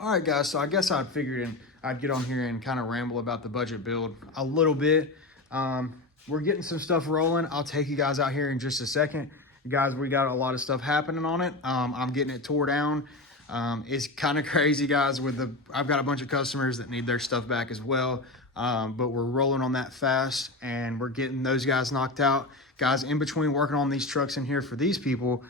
All right, guys, so I guess I'd figured I'd get on here and kind of ramble about the budget build a little bit. We're getting some stuff rolling. I'll take you guys out here in just a second. Guys, we got a lot of stuff happening on it. I'm getting it tore down. It's kind of crazy, guys, I've got a bunch of customers that need their stuff back as well. But we're rolling on that fast and we're getting those guys knocked out. Guys, in between working on these trucks in here for these people,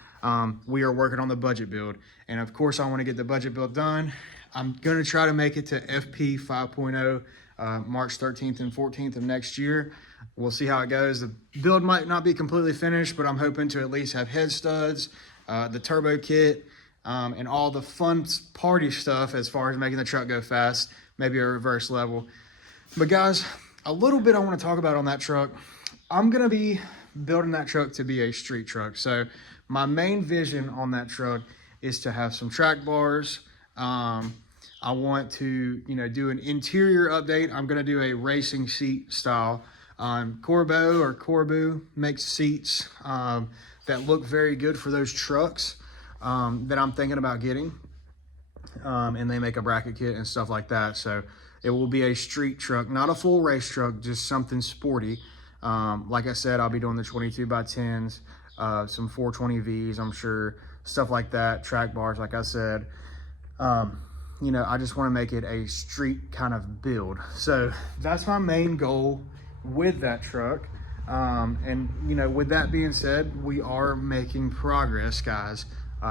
we are working on the budget build. And of course, I want to get the budget build done. I'm going to try to make it to FP 5.0 March 13th and 14th of next year. We'll see how it goes. The build might not be completely finished, but I'm hoping to at least have head studs, the turbo kit, and all the fun party stuff as far as making the truck go fast, maybe a reverse level. But guys, a little bit I want to talk about on that truck. I'm going to be building that truck to be a street truck. So my main vision on that truck is to have some track bars. I want to, do an interior update. I'm going to do a racing seat style. Corbeau makes seats that look very good for those trucks that I'm thinking about getting. And they make a bracket kit and stuff like that. So it will be a street truck, not a full race truck, just something sporty. Like I said, I'll be doing the 22x10s, some 420Vs, I'm sure, stuff like that, track bars, like I said. I just want to make it a street kind of build. So that's my main goal with that truck. With that being said, we are making progress, guys.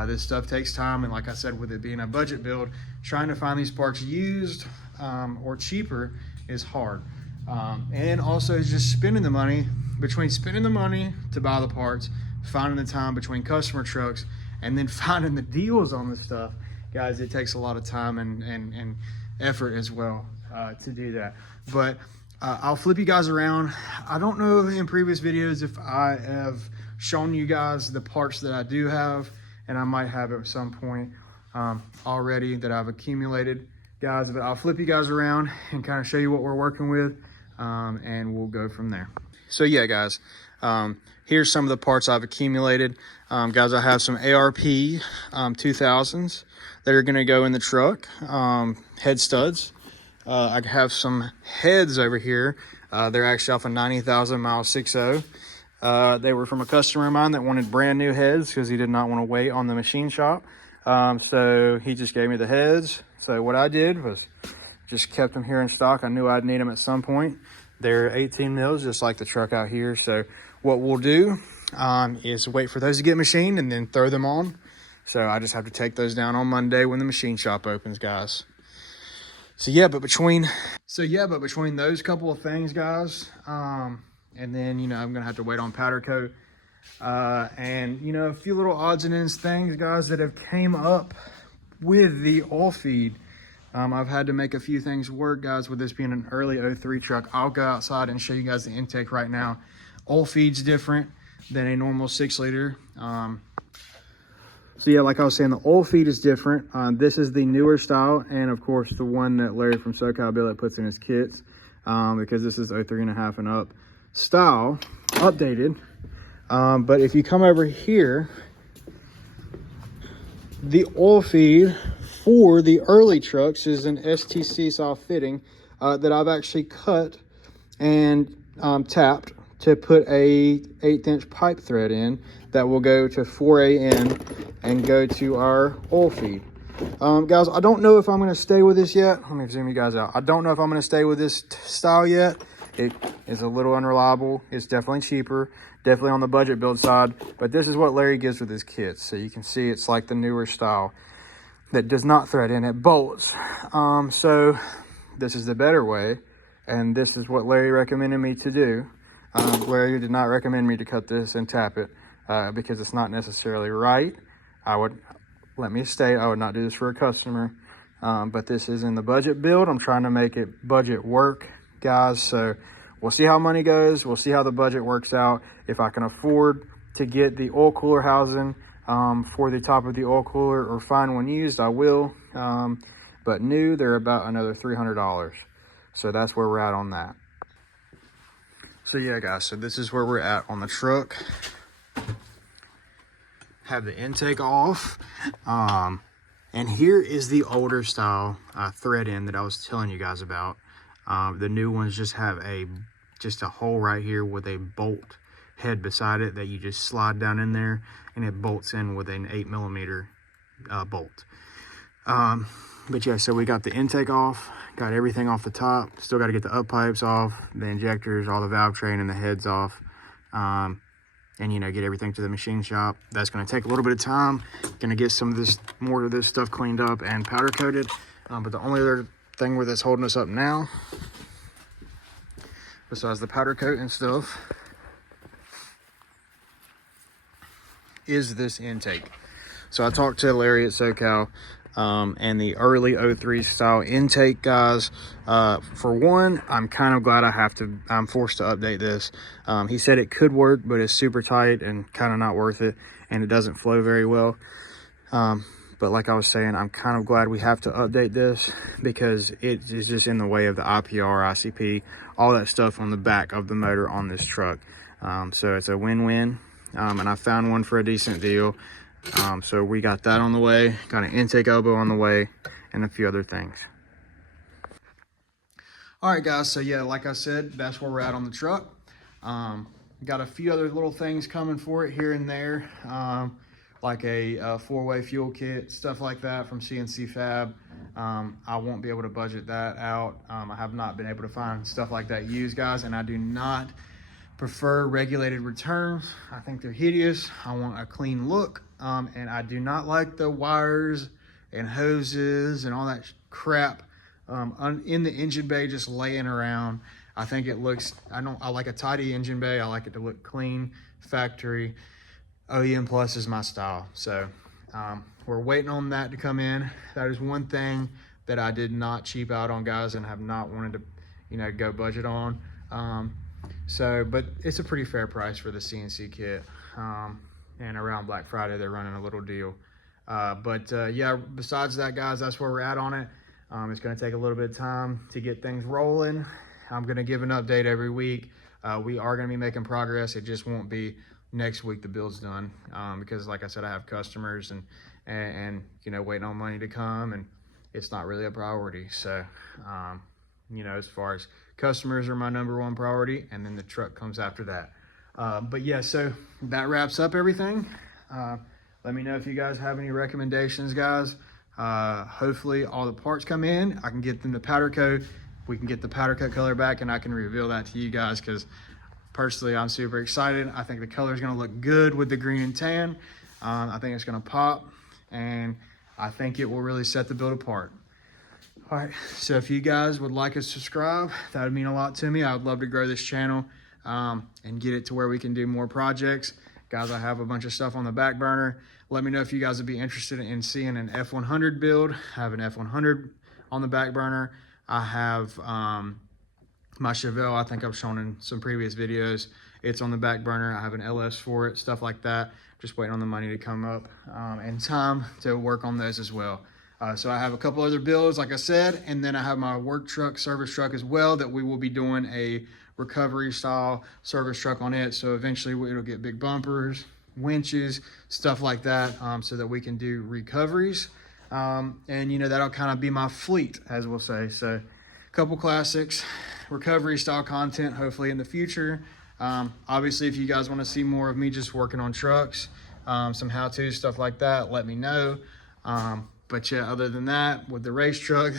This stuff takes time. And like I said, with it being a budget build, trying to find these parts used or cheaper is hard. And also just spending the money, between spending the money to buy the parts, finding the time between customer trucks, and then finding the deals on this stuff. Guys, it takes a lot of time and effort as well to do that. But I'll flip you guys around. I don't know in previous videos if I have shown you guys the parts that I do have, and I might have at some point already that I've accumulated, guys. But I'll flip you guys around and kind of show you what we're working with, and we'll go from there. So yeah, guys, here's some of the parts I've accumulated. Guys, I have some ARP 2000s that are going to go in the truck, head studs. I have some heads over here. They're actually off a 90,000 mile 6.0. They were from a customer of mine that wanted brand new heads because he did not want to wait on the machine shop. So he just gave me the heads. So what I did was just kept them here in stock. I knew I'd need them at some point. They're 18 mils, just like the truck out here. So what we'll do is wait for those to get machined and then throw them on. So I just have to take those down on Monday when the machine shop opens, guys. So yeah, but between those couple of things, guys, and then, I'm going to have to wait on powder coat, and, a few little odds and ends things, guys, that have came up with the oil feed. I've had to make a few things work, guys, with this being an early 03 truck. I'll go outside and show you guys the intake right now. Oil feed's different than a normal 6-liter. So yeah, like I was saying, the oil feed is different. This is the newer style, and of course the one that Larry from SoCal Billet puts in his kits, because this is 03.5 and up style, updated. But if you come over here, the oil feed for the early trucks is an STC style fitting that I've actually cut and tapped to put a 1/8" pipe thread in that will go to 4AN and go to our oil feed. Guys, I don't know if I'm going to stay with this yet. Let me zoom you guys out. I don't know if I'm going to stay with this style yet. It is a little unreliable. It's definitely cheaper, definitely on the budget build side, but this is what Larry gives with his kits. So you can see it's like the newer style that does not thread in, it bolts. So this is the better way, and this is what Larry recommended me to do. Larry did not recommend me to cut this and tap it because it's not necessarily right. I would not do this for a customer, but this is in the budget build. I'm trying to make it budget work, guys. So we'll see how money goes. We'll see how the budget works out. If I can afford to get the oil cooler housing for the top of the oil cooler or find one used, I will. But new, they're about another $300. So that's where we're at on that. So yeah, guys, so this is where we're at on the truck. Have the intake off, And here is the older style thread end that I was telling you guys about. The new ones just have just a hole right here with a bolt head beside it that you just slide down in there, and it bolts in with an 8mm bolt. But yeah, so we got the intake off, got everything off the top, still got to get the up pipes off, the injectors, all the valve train and the heads off, and you know, get everything to the machine shop. That's going to take a little bit of time. Going to get some of this, more of this stuff cleaned up and powder coated. But the only other thing that's holding us up now, besides the powder coat and stuff, is this intake. So I talked to Larry at SoCal, and the early 03 style intake guys, for one, I'm kind of glad I'm forced to update this. He said it could work, but it's super tight and kind of not worth it, and it doesn't flow very well. But like I was saying, I'm kind of glad we have to update this because it is just in the way of the IPR, ICP, all that stuff on the back of the motor on this truck. So it's a win-win, and I found one for a decent deal. So we got that on the way, got an intake elbow on the way, and a few other things. All right, guys, so yeah, like I said, that's where we're at on the truck. Got a few other little things coming for it here and there, like a four-way fuel kit, stuff like that from CNC Fab. I won't be able to budget that out. I have not been able to find stuff like that used, guys, and I do not prefer regulated returns. I think they're hideous. I want a clean look, and I do not like the wires and hoses and all that crap in the engine bay just laying around. I think it looks, I like a tidy engine bay. I like it to look clean, factory. OEM Plus is my style. So we're waiting on that to come in. That is one thing that I did not cheap out on, guys, and have not wanted to, you know, go budget on. But it's a pretty fair price for the CNC kit. And around Black Friday, they're running a little deal. Yeah, besides that, guys, that's where we're at on it. It's going to take a little bit of time to get things rolling. I'm going to give an update every week. We are going to be making progress. It just won't be next week the build's done, because like I said, I have customers and you know, waiting on money to come, and it's not really a priority. So you know, as far as customers are my #1 priority, and then the truck comes after that. But yeah, so that wraps up everything. Let me know if you guys have any recommendations, guys. Hopefully all the parts come in, I can get them to powder coat, we can get the powder coat color back, and I can reveal that to you guys, because personally I'm super excited. I think the color is going to look good with the green and tan. I think it's going to pop, and I think it will really set the build apart. All right, so if you guys would like to subscribe, that would mean a lot to me. I would love to grow this channel and get it to where we can do more projects. Guys, I have a bunch of stuff on the back burner. Let me know if you guys would be interested in seeing an F100 build. I have an F100 on the back burner. I have my Chevelle, I think I've shown in some previous videos. It's on the back burner. I have an LS for it, stuff like that. Just waiting on the money to come up and time to work on those as well. So I have a couple other builds, like I said, and then I have my work truck, service truck as well, that we will be doing a recovery style service truck on it. So eventually it'll get big bumpers, winches, stuff like that, so that we can do recoveries. And you know, that'll kind of be my fleet, as we'll say. So a couple classics, recovery style content, hopefully in the future. Obviously, if you guys want to see more of me just working on trucks, some how-to stuff like that, let me know. But yeah, other than that, with the race truck,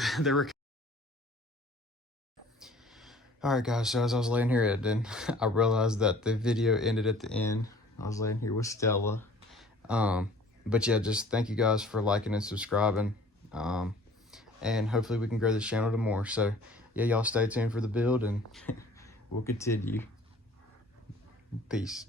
all right, guys, so as I was laying here editing, I realized that the video ended at the end. I was laying here with Stella. But yeah, just thank you guys for liking and subscribing. And hopefully we can grow this channel to more. So yeah, y'all stay tuned for the build, and we'll continue. Peace.